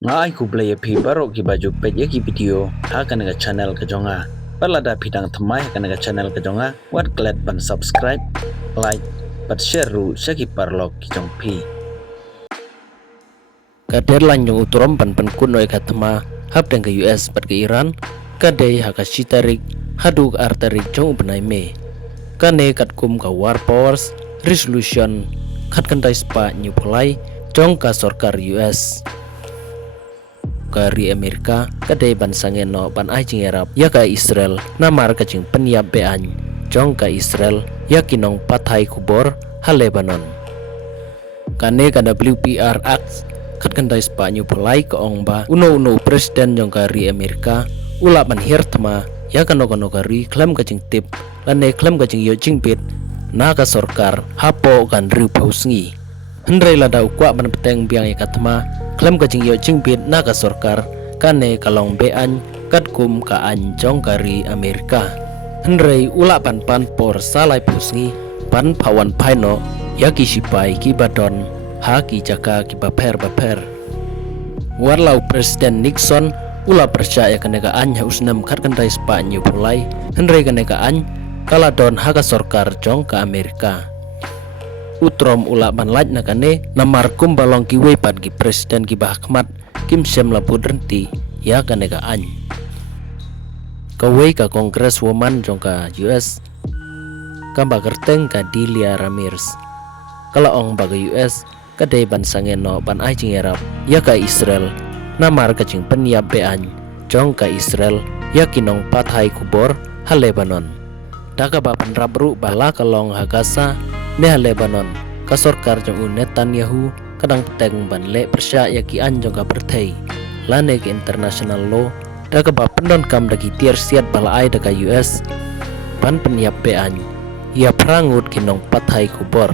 Ngai ku play phi baro ki baju peje ki video ha kan ga channel ka jonga balada phidang thamai kan ga channel ka jonga wat klet ban subscribe like pat share ru saki parlok ki jong phi Kader lanjung uturom pan kunoi katma hap deng ke US pat ke Iran kadai haka shitarik haduk arterik jong benai me kane kat kum ka war powers resolution khat kantai spa new polai jong ka sorkar US kari Amerika kadai ban sangen no ban ai jing Arab ya ka Israel namar ka jing penyap bean jong ka Israel ya kinong pathai kubor ha Lebanon kane ka WPR Act kat kandai Spanyol polai ke ongba uno presiden yang kari Amerika ulap manhir tama ya kano kari klaim kacing tip lane klaim kacing yo jingpit na ka sorkar hapo kan riu pausngi hendrai lada ukwa ban peteng biang ya katma klaim kacing yo jingpit na ka sorkar kane kalong bean kat kum ka anjong kari Amerika hendrai ulap pan por salai pausngi pan pawan paino ya kisipai ki badon haki jaka ki baper warlau presiden Nixon ula percaya kenegaan ya usnam kat kandai Spanyol pulai hendrai kenegaan kala don haka sorkar jong ke Amerika utrom ula banlaj nakane namar kum balong ki wepat ki presiden ki bahakmat kim sem lapu drenti ya kenegaan kawai ka kongres woman jong ka US kamba kerteng ka Delia Ramirez kala ong baga US kadai ban sangen no ban ai jing Arab ya ka Israel namar ka jing penyap bean jong ka Israel ya kinong pathai kubor ha Lebanon daga ba penrabru bala kalong ha Gaza ne ha Lebanon ka sorkar jong Netanyahu kadang peteng ban le persya ya ki an jong ka perthei lane ke international law daga ba pendon kam dagi tier siat bala ai daga US ban penyap bean ya prangut kinong pathai kubor